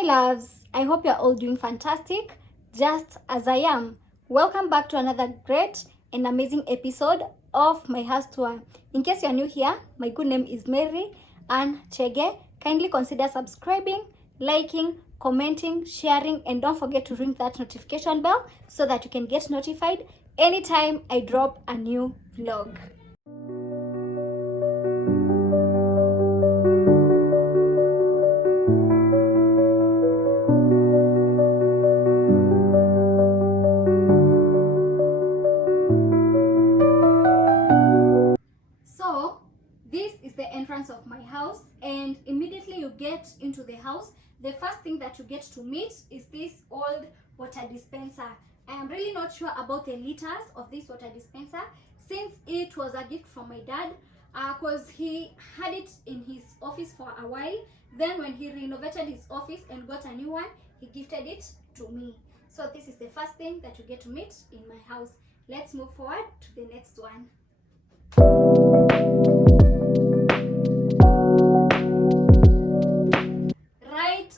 my loves, I hope you're all doing fantastic, just as I am. Welcome back to another great and amazing episode of my house tour. In case you're new here, my good name is Mary Ann Chege. Kindly consider subscribing, liking, commenting, sharing, and don't forget to ring that notification bell so that you can get notified anytime I drop a new vlog. Of my house, and immediately you get into the house, the first thing that you get to meet is this old water dispenser. I am really not sure about the liters of this water dispenser, since it was a gift from my dad, because he had it in his office for a while. Then when he renovated his office and got a new one, he gifted it to me. So this is the first thing that you get to meet in my house. Let's move forward to the next one.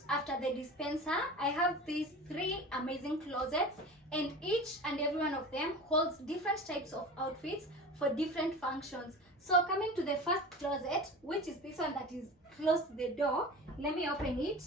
After the dispenser, I have these three amazing closets, and each and every one of them holds different types of outfits for different functions. So coming to the first closet, which is this one that is close to the door, let me open it.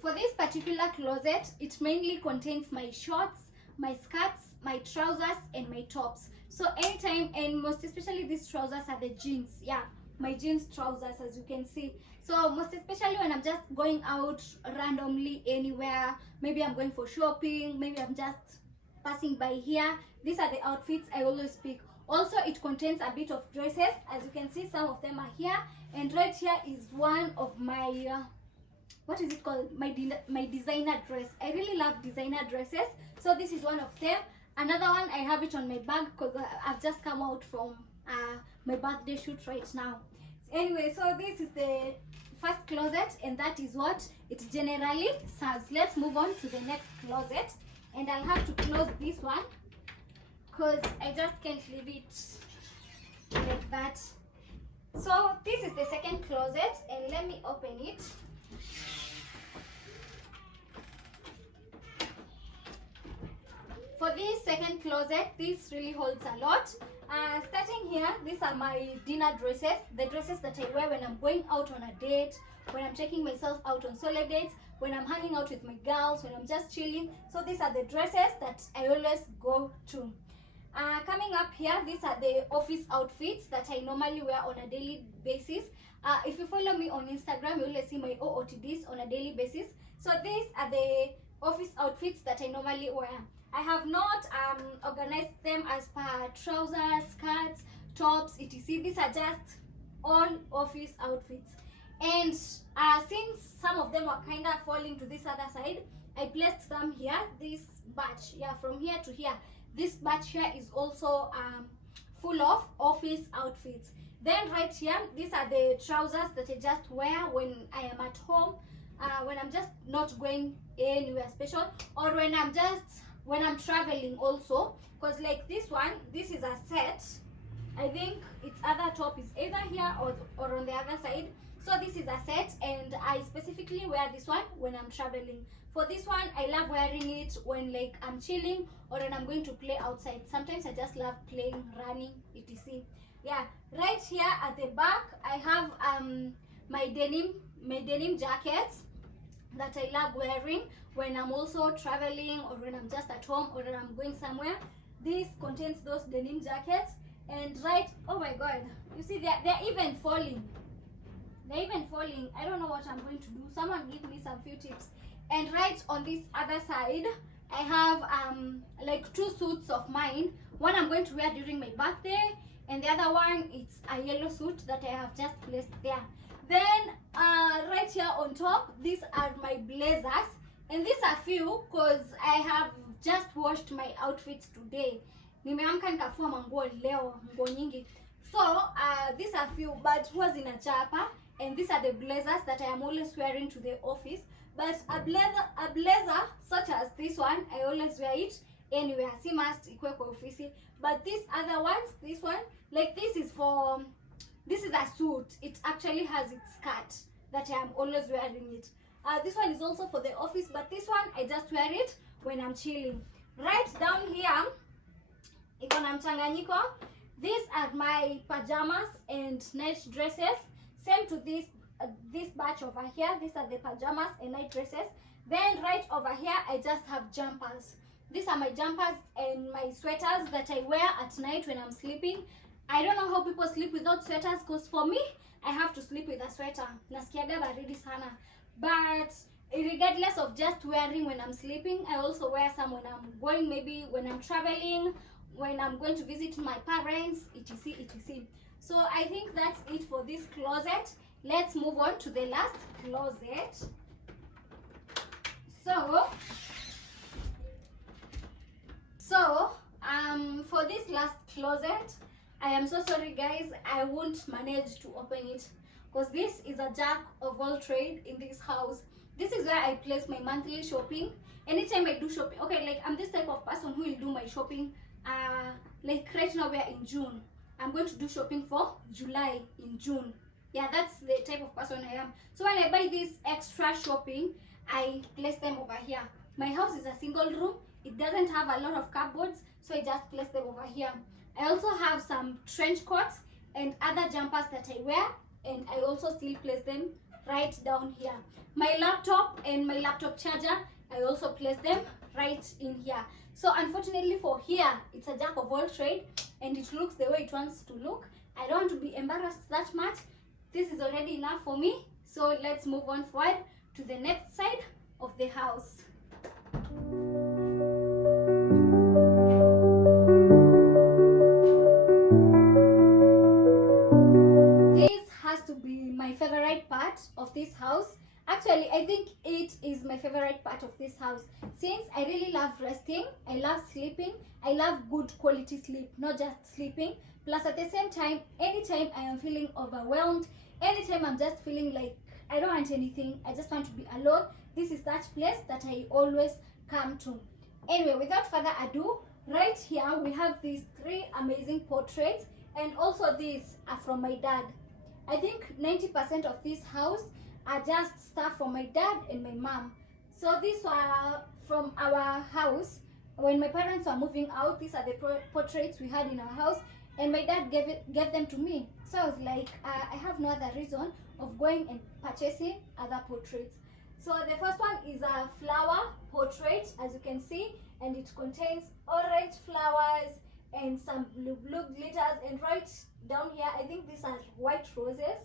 For this particular closet, it mainly contains my shorts, my skirts, my trousers, and my tops. So anytime, and most especially these trousers are the jeans. Yeah, my jeans trousers, as you can see. So most especially when I'm just going out randomly anywhere, maybe I'm going for shopping, maybe I'm just passing by here, these are the outfits I always pick. Also, it contains a bit of dresses. As you can see, some of them are here, and right here is one of my what is it called, my designer dress. I really love designer dresses, so this is one of them. Another one, I have it on my bag because I've just come out from my birthday shoot right now. Anyway, so this is the first closet, and that is what it generally serves. Let's move on to the next closet, and I'll have to close this one because I just can't leave it like that. So this is the second closet, and let me open it. For this second closet, this really holds a lot. Starting here, these are my dinner dresses, the dresses that I wear when I'm going out on a date, when I'm taking myself out on solo dates, when I'm hanging out with my girls, when I'm just chilling. So these are the dresses that I always go to. Coming up here, these are the office outfits that I normally wear on a daily basis. If you follow me on Instagram, you will see my OOTDs on a daily basis. So these are the office outfits that I normally wear. I have not organized them as per trousers, skirts, tops, etc. These are just all office outfits. And since some of them are kind of falling to this other side, I placed some here. This batch, yeah, from here to here. This batch here is also full of office outfits. Then right here, these are the trousers that I just wear when I am at home, when I'm just not going anywhere special, or when I'm traveling also, because like this one, this is a set. I think its other top is either here or on the other side. So this is a set, and I specifically wear this one when I'm traveling. For this one, I love wearing it when like I'm chilling or when I'm going to play outside. Sometimes I just love playing, running, etc. Yeah, right here at the back, I have my denim jackets that I love wearing when I'm also traveling or when I'm just at home or when I'm going somewhere. This contains those denim jackets, and right, oh my god, you see they're even falling. They're even falling. I don't know what I'm going to do. Someone give me some few tips. And right on this other side, I have like two suits of mine. One I'm going to wear during my birthday, and the other one, it's a yellow suit that I have just placed there. Then right here on top, these are my blazers, and these are few because I have just washed my outfits today. Nimeamka nikafua manguo leo, nguo nyingi. So these are few, but huwa zinachapa, and these are the blazers that I am always wearing to the office. But a blazer such as this one, I always wear it anywhere. Si must ikwe kwa ofisi. But these other ones, this one, like this is for This is a suit. It actually has its skirt that I am always wearing it. This one is also for the office, but this one I just wear it when I'm chilling. Right down here, iko na mchanganyiko. These are my pajamas and night dresses. Same to this batch over here. These are the pajamas and night dresses. Then right over here, I just have jumpers. These are my jumpers and my sweaters that I wear at night when I'm sleeping. I don't know how people sleep without sweaters, because for me, I have to sleep with a sweater. Nasikiaga baridi sana. But regardless of just wearing when I'm sleeping, I also wear some when I'm going, maybe when I'm traveling, when I'm going to visit my parents, etc, etc. So I think that's it for this closet. Let's move on to the last closet. So for this last closet, I am so sorry guys, I won't manage to open it because this is a jack of all trade in this house. This is where I place my monthly shopping. Anytime I do shopping, okay, like I'm this type of person who will do my shopping like right now we're in June. I'm going to do shopping for July in June. Yeah, that's the type of person I am. So when I buy this extra shopping, I place them over here. My house is a single room. It doesn't have a lot of cupboards, so I just place them over here. I also have some trench coats and other jumpers that I wear, and I also still place them right down here. My laptop and my laptop charger, I also place them right in here. So unfortunately for here, it's a jack of all trade and it looks the way it wants to look. I don't want to be embarrassed that much. This is already enough for me. So let's move on forward to the next side of the house. This has to be my favorite part of this house. Actually, I think it is my favorite part of this house since I really love resting, I love sleeping, I love good quality sleep, not just sleeping. Plus at the same time, anytime I am feeling overwhelmed, anytime I'm just feeling like I don't want anything, I just want to be alone, this is that place that I always come to. Anyway, without further ado, right here we have these 3 amazing portraits, and also these are from my dad. I think 90% of this house are just stuff from my dad and my mom. So these were from our house when my parents were moving out. These are the portraits we had in our house, and my dad gave them to me. So I was like, I have no other reason of going and purchasing other portraits. So the first one is a flower portrait, as you can see, and it contains orange flowers and some blue glitters, and right down here I think these are white roses.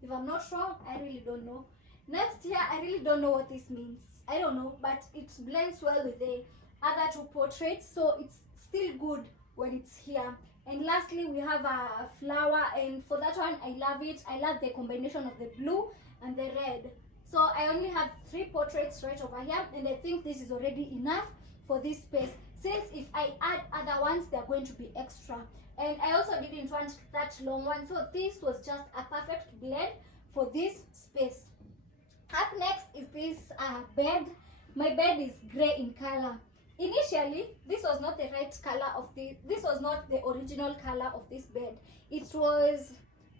If I'm not wrong, I really don't know. Next here, I really don't know what this means. I don't know, but it blends well with the other 2 portraits, so it's still good when it's here. And lastly, we have a flower, and for that one, I love it. I love the combination of the blue and the red. So I only have 3 portraits right over here, and I think this is already enough for this space, since if I add other ones, they're going to be extra. And I also didn't want that long one, so this was just a perfect blend for this space. Up next is this bed. My bed is gray in color. Initially, this was not the right color of this was not the original color of this bed. It was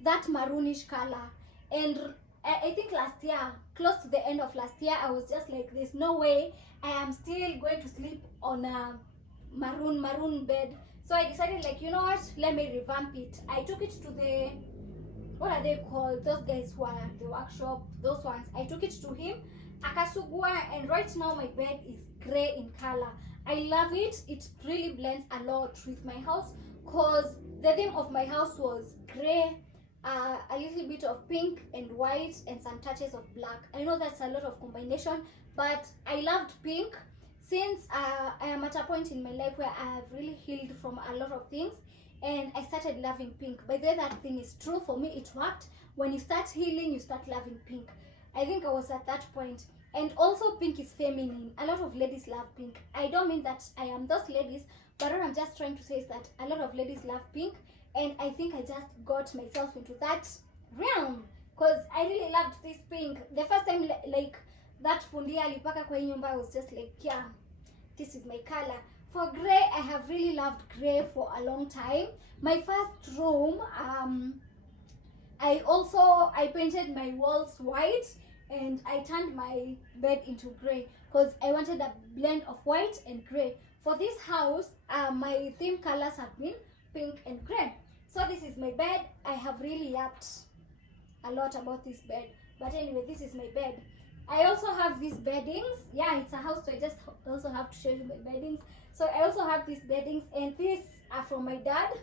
that maroonish color, and I think last year, close to the end of last year, I was just like, there's no way I am still going to sleep on a maroon bed. So I decided, like, you know what, let me revamp it. I took it to the, what are they called, those guys who are at the workshop, those ones. I took it to him, akasugua, and right now my bed is gray in color. I love it. It really blends a lot with my house, because the theme of my house was gray, a little bit of pink and white, and some touches of black. I know that's a lot of combination, but I loved pink. Since I am at a point in my life where I have really healed from a lot of things, and I started loving pink. By the way, that thing is true for me. It worked. When you start healing, you start loving pink. I think I was at that point. And also, pink is feminine. A lot of ladies love pink. I don't mean that I am those ladies, but what I'm just trying to say is that a lot of ladies love pink, and I think I just got myself into that realm, because I really loved this pink. The first time, like, that fundia alipaka kwa nyumba, I was just like, yeah, this is my color. For gray, I have really loved gray for a long time. My first room, I painted my walls white, and I turned my bed into gray because I wanted a blend of white and gray. For this house, my theme colors have been pink and gray. So this is my bed. I have really yapped a lot about this bed, but anyway, this is my bed. I also have these beddings. Yeah, it's a house, so I just also have to show you my beddings. So I also have these beddings, and these are from my dad.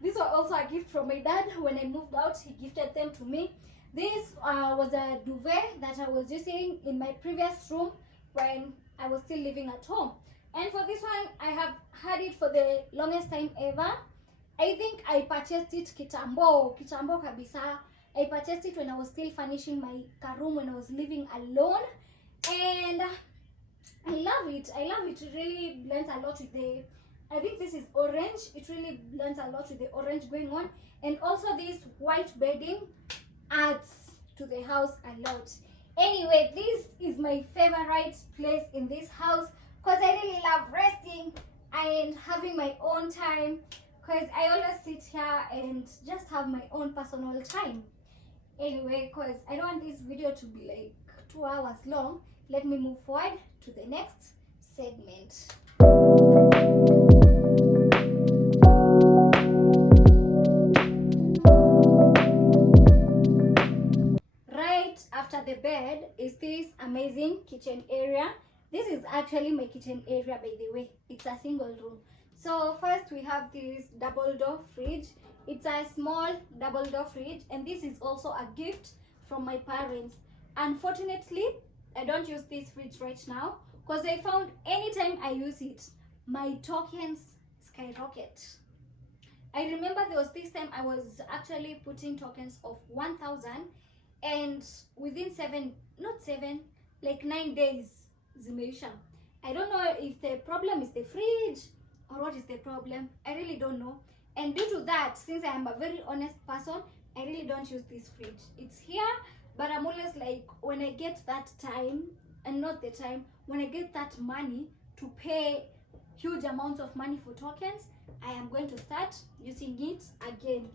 These were also a gift from my dad. When I moved out, he gifted them to me. This was a duvet that I was using in my previous room when I was still living at home. And for this one, I have had it for the longest time ever. I think I purchased it kitambo kabisa. I purchased it when I was still furnishing my room, when I was living alone, and I love it. I love it. It really blends a lot with the, I think this is orange. It really blends a lot with the orange going on, and also this white bedding adds to the house a lot. Anyway, this is my favorite place in this house because I really love resting and having my own time, because I always sit here and just have my own personal time. Anyway, because I don't want this video to be like 2 hours long, let me move forward to the next segment. Right after the bed is this amazing kitchen area. This is actually my kitchen area, by the way. It's a single room. So first we have this double door fridge. It's a small double door fridge, and this is also a gift from my parents. Unfortunately, I don't use this fridge right now because I found anytime I use it, my tokens skyrocket. I remember there was this time I was actually putting tokens of 1,000, and within 9 days zimeisha. I don't know if the problem is the fridge or what is the problem. I really don't know. And due to that, since I am a very honest person, I really don't use this fridge. It's here, but I'm always like, when I get that time, and not the time, when I get that money to pay huge amounts of money for tokens, I am going to start using it again.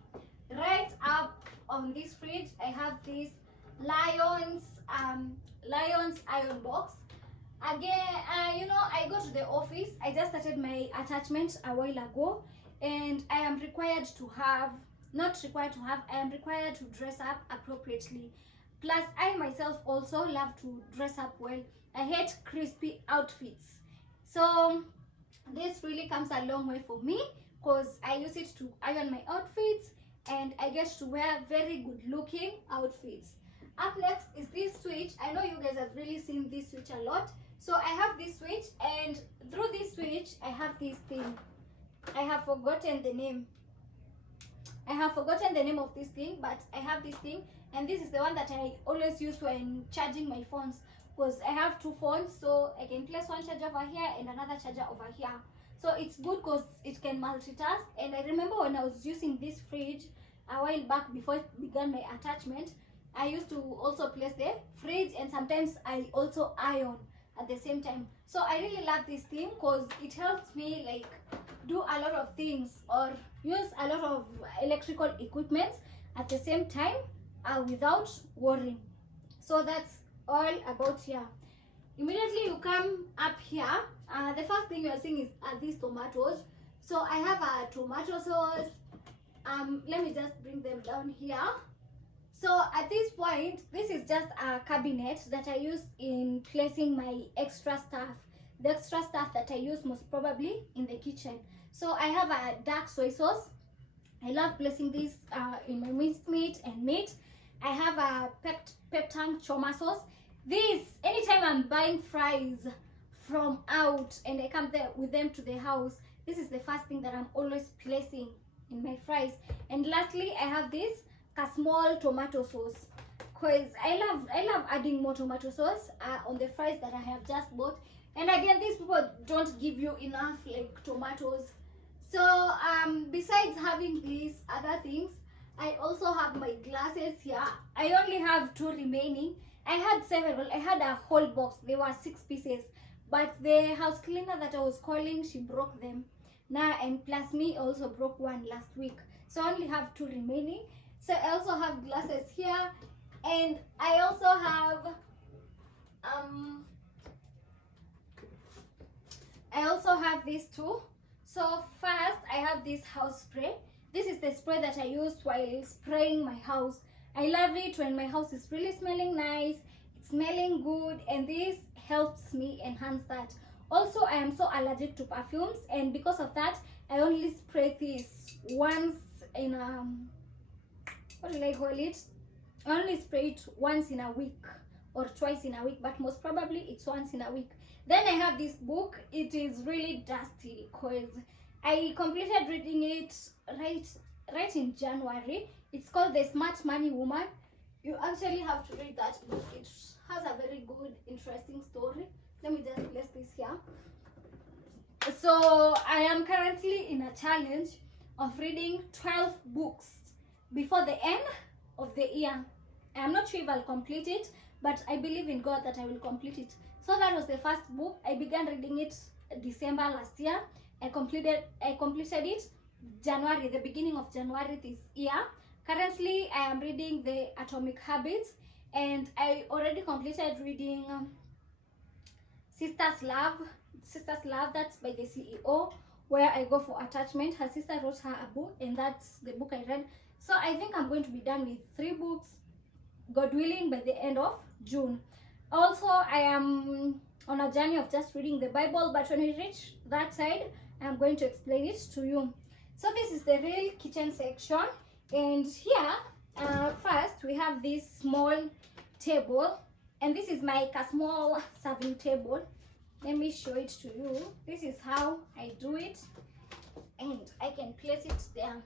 Right up on this fridge, I have this Lions iron box. Again, I go to the office. I just started my attachment a while ago, and I am required to have, I am required to dress up appropriately. Plus, I myself also love to dress up well. I hate crispy outfits. So this really comes a long way for me because I use it to iron my outfits, and I get to wear very good looking outfits. Up next is this switch. I know you guys have really seen this switch a lot. So I have this switch, and through this switch I have this thing. I have forgotten the name of this thing, but I have this thing, and this is the one that I always use when charging my phones, because I have two phones, so I can place one charger over here and another charger over here. So it's good because it can multitask. And I remember when I was using this fridge a while back before it began my attachment, I used to also place the fridge, and sometimes I also iron at the same time. So I really love this thing because it helps me like do a lot of things or use a lot of electrical equipment at the same time without worrying. So that's all about here. Immediately you come up here, the first thing you are seeing is these tomatoes. So I have tomato sauce. Let me just bring them down here. So at this point, this is just a cabinet that I use in placing my extra stuff, the extra stuff that I use most probably in the kitchen. So I have a dark soy sauce. I love placing this in my minced meat and meat. I have a peptang choma sauce. This, anytime I'm buying fries from out and I come there with them to the house, this is the first thing that I'm always placing in my fries. And lastly, I have this small tomato sauce, because I love adding more tomato sauce on the fries that I have just bought. And again, these people don't give you enough like tomatoes. So besides having these other things, I also have my glasses here. I only have 2 remaining. I had several. I had a whole box. There were 6 pieces, but the house cleaner that I was calling, she broke them now, and plus me also broke one last week. So I only have 2 remaining. So I also have glasses here, and I also have this too. So first I have this house spray. This is the spray that I use while spraying my house. I love it when my house is really smelling nice, it's smelling good, and this helps me enhance that. Also, I am so allergic to perfumes, and because of that, I only spray this once in what do I call it? I only spray it once in a week or twice in a week, but most probably it's once in a week. Then I have this book. It is really dusty because I completed reading it right in January. It's called The Smart Money Woman. You actually have to read that book. It has a very good, interesting story. Let me just place this here. So I am currently in a challenge of reading 12 books before the end of the year. I am not sure if I'll complete it, but I believe in God that I will complete it. So that was the first book. I began reading it December last year. I completed it January, the beginning of January this year. Currently, I am reading The Atomic Habits, and I already completed reading Sister's Love. That's by the CEO, Where I Go for Attachment. Her sister wrote her a book, and that's the book I read. So I think I'm going to be done with 3 books, God willing, by the end of June. Also, I am on a journey of just reading the Bible, but when we reach that side, I'm going to explain it to you. So this is the real kitchen section, and here first we have this small table, and this is like a small serving table. Let me show it to you. This is how I do it, and I can place it there.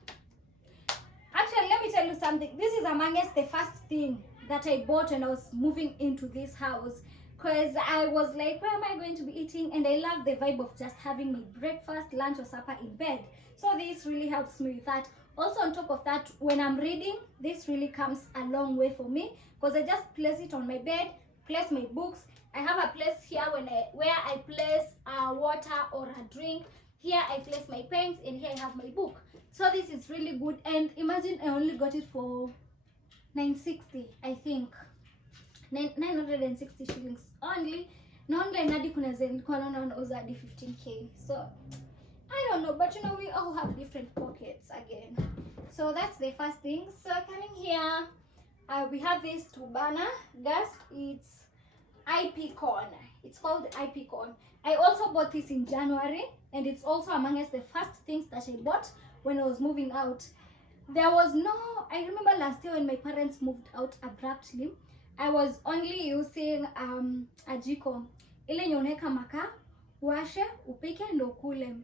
Actually, let me tell you something. This is amongst the first thing that I bought when I was moving into this house, because I was like, where am I going to be eating? And I love the vibe of just having my breakfast, lunch, or supper in bed. So this really helps me with that. Also, on top of that, when I'm reading, this really comes a long way for me, because I just place it on my bed, place my books. I have a place here where I place water or a drink. Here I place my pens, and here I have my book. So this is really good. And imagine I only got it for 960, I think. 960 shillings only. Na online hadi kuna nilikuwa naona wanauza hadi 15k. So I don't know, but you know, we all have different pockets again. So that's the first thing. So coming here, we have this Tubana gas. It's IP corn. It's called IP corn. I also bought this in January, and it's also amongst the first things that I bought when I was moving out. I remember last year when my parents moved out abruptly, I was only using a jiko. Ile nyoneka maka, washe, upike ndo kule.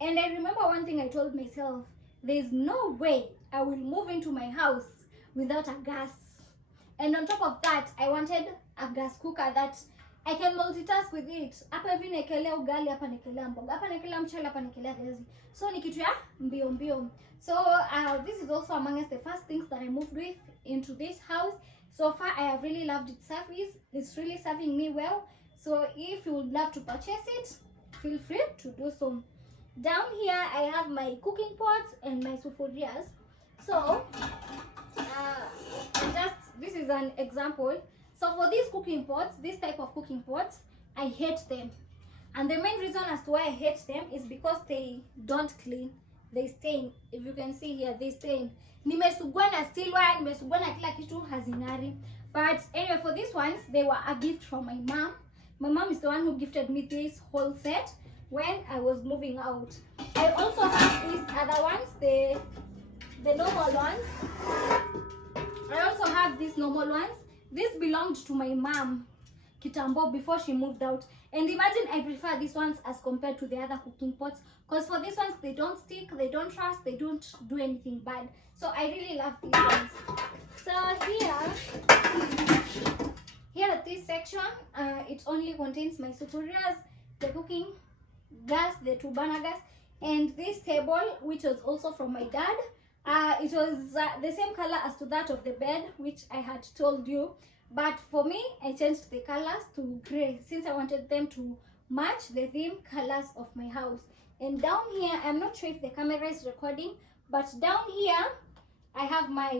And I remember one thing I told myself, there's no way I will move into my house without a gas. And on top of that, I wanted a gas cooker that I can multitask with it. Hapa hivi nekelea ugali, hapa nekelea mboga, hapa nekelea mchele, hapa nekelea viazi. So ni kitu ya mbio mbio. So this is also amongst the first things that I moved with into this house. So far, I have really loved its service. It's really serving me well. So if you would love to purchase it, feel free to do so. Down here, I have my cooking pots and my sufurias. So this is an example. So for these cooking pots, this type of cooking pots, I hate them. And the main reason as to why I hate them is because they don't clean. They stain. If you can see here, they stain. Nimesugua na steel wire, nimesugua na kila kitu hazingari. But anyway, for these ones, they were a gift from my mom. My mom is the one who gifted me this whole set when I was moving out. I also have these other ones, the normal ones. I also have these normal ones. This belonged to my mom kitambo before she moved out. And imagine I prefer these ones as compared to the other cooking pots, because for these ones, they don't stick, they don't rust, they don't do anything bad. So I really love these ones. So here at this section, it only contains my sufurias, the cooking gas, the Tubana gas, and this table, which was also from my dad. It was the same color as to that of the bed, which I had told you. But for me, I changed the colors to gray since I wanted them to match the theme colors of my house. And down here, I'm not sure if the camera is recording, but down here, I have my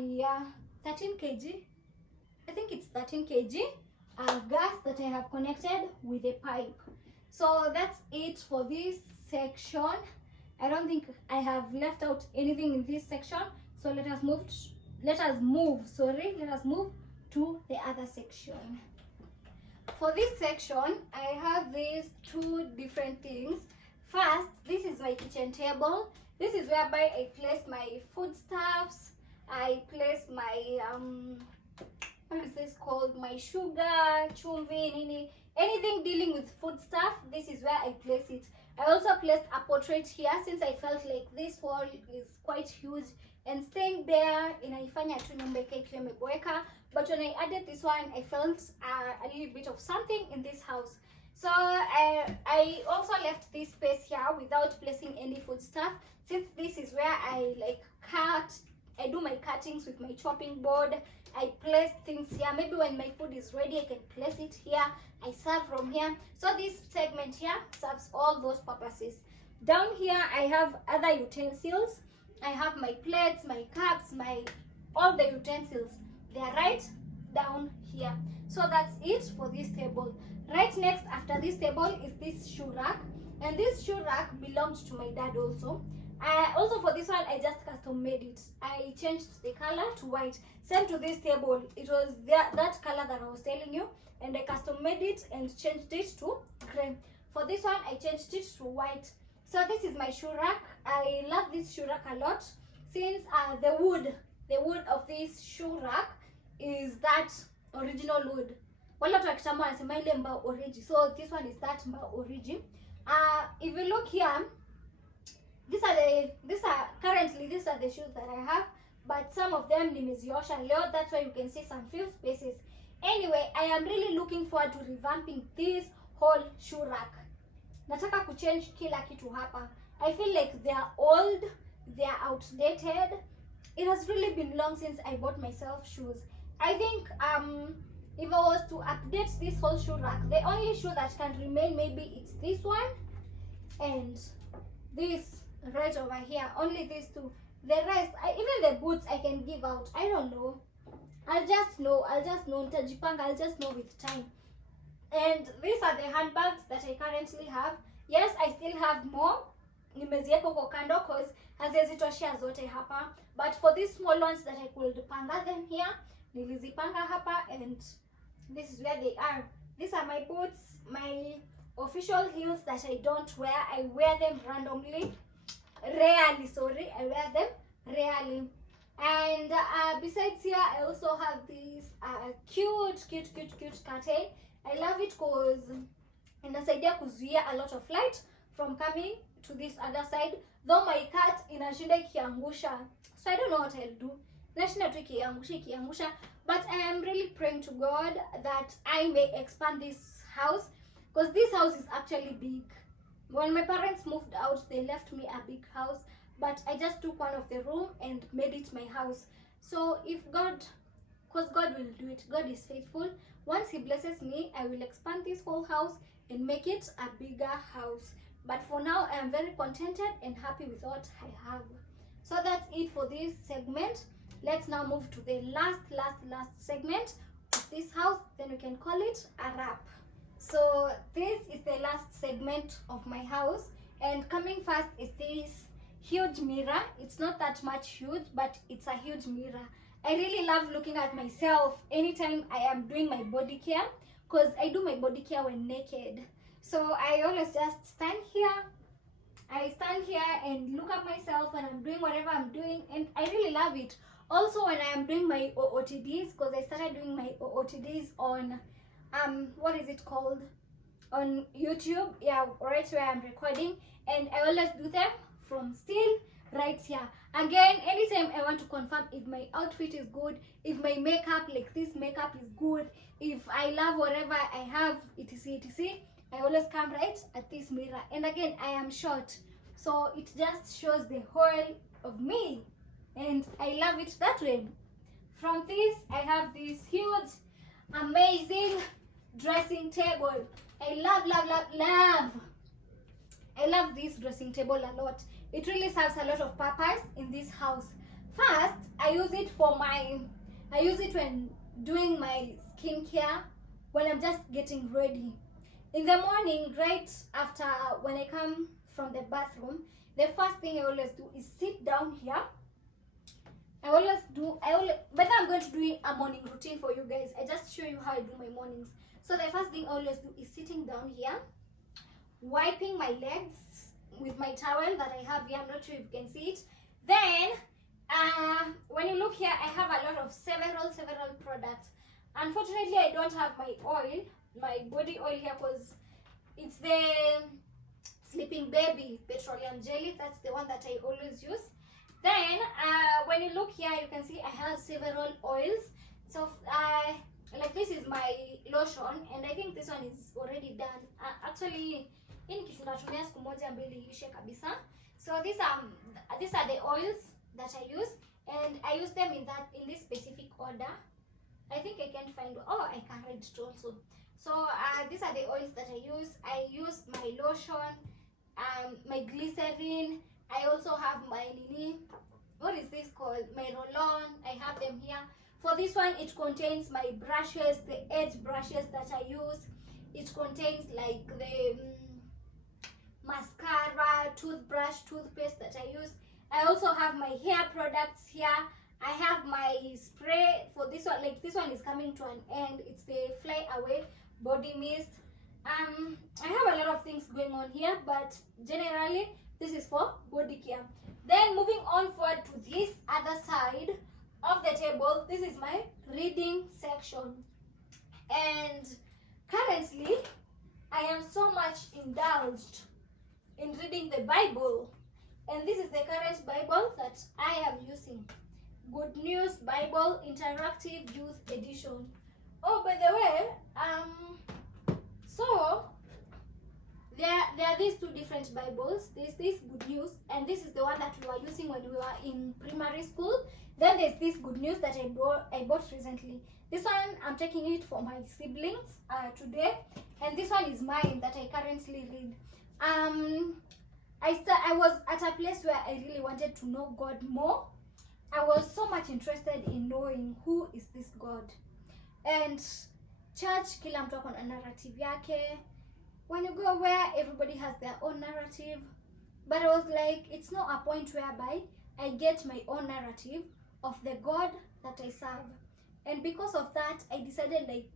13 kg, I think it's 13 kg gas that I have connected with a pipe. So that's it for this section. I don't think I have left out anything in this section. So let us move to the other section. For this section, I have these two different things. First, this is my kitchen table. This is whereby I place my foodstuffs. I place my what is this called? My sugar, chumvi, nini, anything dealing with food stuff. This is where I place it. I also placed a portrait here since I felt like this wall is quite huge and staying there inaifanya tu nyumba ikiwa imeboeka. But when I added this one, I felt a little bit of something in this house. So I also left this space here without placing any food stuff, since this is where I I do my cuttings with my chopping board. I place things here. Maybe when my food is ready, I can place it here. I serve from here. So this segment here serves all those purposes. Down here, I have other utensils. I have my plates, my cups, all the utensils. They are right down here. So that's it for this table. Right next after this table is this shoe rack. And this shoe rack belonged to my dad also. Also for this one, I just custom made it. I changed the color to white. Same to this table. It was that color that I was telling you. And I custom made it and changed it to gray. For this one, I changed it to white. So this is my shoe rack. I love this shoe rack a lot. Since the wood of this shoe rack is that original wood. Wala watu wa kitambo wanasema ile mbao origi. So this one is that mbao origi. If you look here, these are the shoes that I have, but some of them nimeziosha leo. That's why you can see some few spaces. Anyway, I am really looking forward to revamping this whole shoe rack. Nataka kuchange kila kitu hapa. I feel like they are old, they are outdated. It has really been long since I bought myself shoes. I think if I was to update this whole shoe rack, the only shoe that can remain, maybe it's this one and this right over here. Only these two. The rest, even the boots, I can give out. I don't know. I'll just know. Nitajipanga. I'll just know with time. And these are the handbags that I currently have. Yes, I still have more. Nimeziweka huko kando cause hazizitoshea zote hapa. But for these small ones that I could panga them here, nilizipanga hapa, and this is where they are. These are my boots, my official heels that I don't wear. I wear them randomly. Rarely, sorry. I wear them rarely. And besides here, I also have this cute curtain. I love it because inasaidia kuzuia a lot of light from coming to this other side. Though my cat inashinda ikiangusha, so I don't know what I'll do. Nashinda tu ikiangusha. But I am really praying to God that I may expand this house, because this house is actually big. When my parents moved out, they left me a big house, but I just took one of the room and made it my house. So if God, because God will do it, God is faithful. Once he blesses me, I will expand this whole house and make it a bigger house. But for now, I am very contented and happy with what I have. So that's it for this segment. Let's now move to the last segment of this house. Then we can call it a wrap. So this is the last segment of my house, and coming first is this huge mirror. It's not that much huge, but it's a huge mirror. I really love looking at myself anytime I am doing my body care, because I do my body care when naked. So I always just stand here. I stand here and look at myself when I'm doing whatever I'm doing, and I really love it. Also when I am doing my OOTDs, because I started doing my OOTDs on what is it called, on YouTube, yeah, right where I'm recording, and I always do them from still right here. Again, anytime I want to confirm if my outfit is good, if my makeup, like this makeup, is good, if I love whatever I have, etc, I always come right at this mirror. And again, I am short, so it just shows the whole of me, and I love it that way. From this, I have this huge, amazing dressing table. I love this dressing table a lot. It really serves a lot of purpose in this house. First, I use it when doing my skincare, when I'm just getting ready. In the morning, right after when I come from the bathroom, the first thing I always do is sit down here. But I'm going to do a morning routine for you guys. I just show you how I do my mornings. So the first thing I always do is sitting down here, wiping my legs with my towel that I have here. I'm not sure if you can see it. Then when you look here, I have a lot of several products. Unfortunately, I don't have my body oil here, because it's the Sleeping Baby petroleum jelly. That's the one that I always use. Then when you look here, you can see I have several oils. So like this is my lotion, and I think this one is already done. Actually, in kitu natumia siku moja mbili iishe kabisa. So these are the oils that I use, and I use them in this specific order. I think I can't find. Oh, I can read it also. So these are the oils that I use. I use my lotion, my glycerin. I also have my what is this called? My roll-on. I have them here. For this one, it contains my brushes, the edge brushes that I use. It contains like the mascara, toothbrush, toothpaste that I use. I also have my hair products here. I have my spray for this one. Like this one is coming to an end. It's the Fly Away body mist. I have a lot of things going on here, but generally this is for body care. Then moving on forward to this other side of the table, this is my reading section. And currently, I am so much indulged in reading the Bible. And this is the current Bible that I am using. Good News Bible Interactive Youth Edition. Oh, by the way, so there are these two different Bibles. There's this Good News, and this is the one that we were using when we were in primary school. Then there's this Good News that I bought recently. This one, I'm taking it for my siblings today, and this one is mine that I currently read. I was at a place where I really wanted to know God more. I was so much interested in knowing who is this God. And church, kila mtu akona narrative yake. When you go where everybody has their own narrative, but I was like, it's not a point whereby I get my own narrative of the God that I serve. And because of that, I decided, like,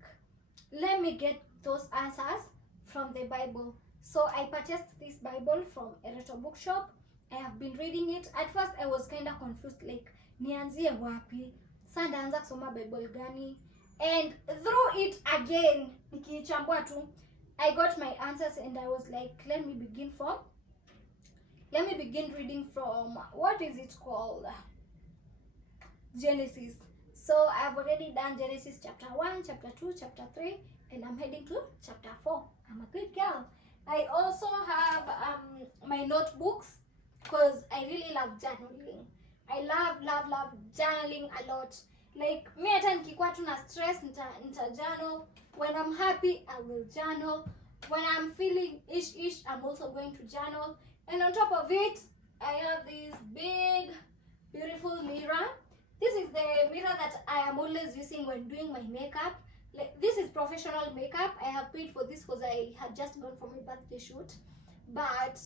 let me get those answers from the Bible. So I purchased this Bible from Ereto Bookshop. I have been reading it. At first I was kind of confused, like, nianzie wapi? Sasa ndaanza kusoma Bible gani? And through it again, nikichambua tu, I got my answers, and I was like, let me begin reading from, what is it called? Genesis. So I've already done Genesis chapter 1, chapter 2, chapter 3, and I'm heading to chapter 4. I'm a good girl. I also have my notebooks, because I really love journaling. I love journaling a lot. Like, me hata nikikuwa tu na stress, nita journal. When I'm happy, I will journal. When I'm feeling ish, I'm also going to journal. And on top of it, I have this big, beautiful mirror. This is the mirror that I am always using when doing my makeup. Like, this is professional makeup. I have paid for this because I had just gone for my birthday shoot. But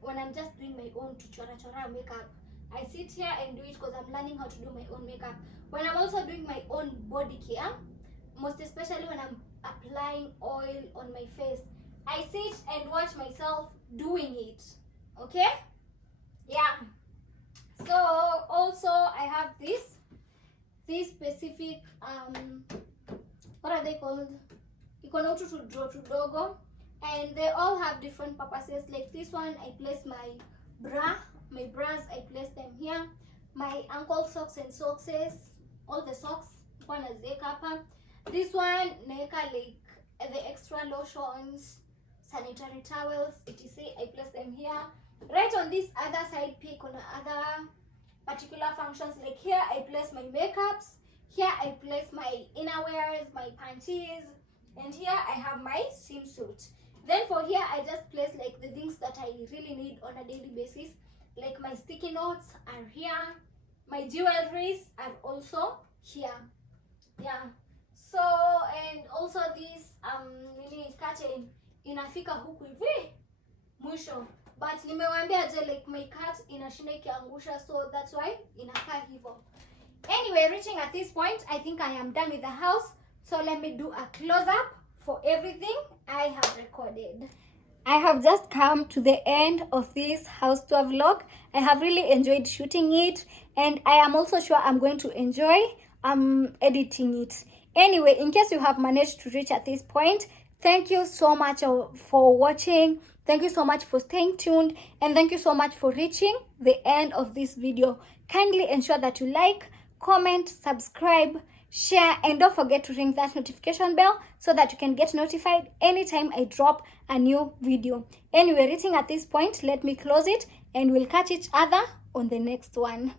when I'm just doing my own chora makeup, I sit here and do it because I'm learning how to do my own makeup. When I'm also doing my own body care, most especially when I'm applying oil on my face, I sit and watch myself doing it. Okay? Yeah. So also I have this specific what are they called? Iko to draw to logo, and they all have different purposes. Like this one, I place my bras, I place them here. My ankle socks and sockses, all the socks, one is hapa. This one, naeka like the extra lotions, sanitary towels, etc. I place them here. Right on this other side, pick on other particular functions. Like here, I place my makeups. Here, I place my innerwears, my panties. And here, I have my swimsuit. Then for here, I just place like the things that I really need on a daily basis. Like my sticky notes are here. My jewelries are also here. Yeah. So, and also this nini curtain inafika huku hivi mwisho, but nimewambia je, like my cat inashinda ikiangusha, so that's why inakaa hivyo. Anyway, reaching at this point, I think I am done with the house. So let me do a close-up for everything I have recorded. I have just come to the end of this house tour vlog. I have really enjoyed shooting it, and I am also sure I'm going to enjoy editing it. Anyway, in case you have managed to reach at this point, thank you so much for watching. Thank you so much for staying tuned, and thank you so much for reaching the end of this video. Kindly ensure that you like, comment, subscribe, share, and don't forget to ring that notification bell so that you can get notified anytime I drop a new video. Anyway, reaching at this point, let me close it, and we'll catch each other on the next one.